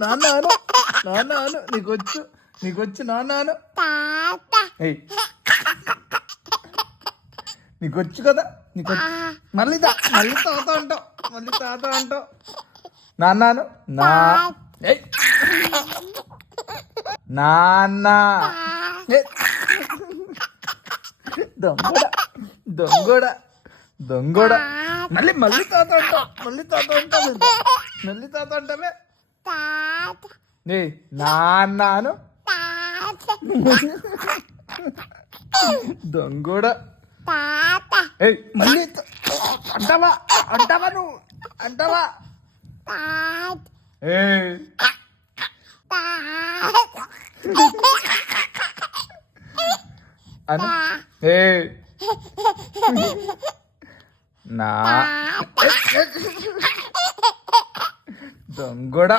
నాన్న అను, నాన్న అను, నీకొచ్చు నాన్న అను. ఏయ్, నీకొచ్చు కదా, నీకొచ్చు. మళ్ళీ తాత అంటావు, నాన్న అను. ఏయ్, నాన్న. ఏయ్, దొంగోడ. మళ్ళీ తాత అంటావే. ఏ నాన్న అను. దొంగోడ. ఏయ్, మళ్ళీ అంటావా నువ్వు అంటావా? ఏ అను. ఏ నా దొంగోడ.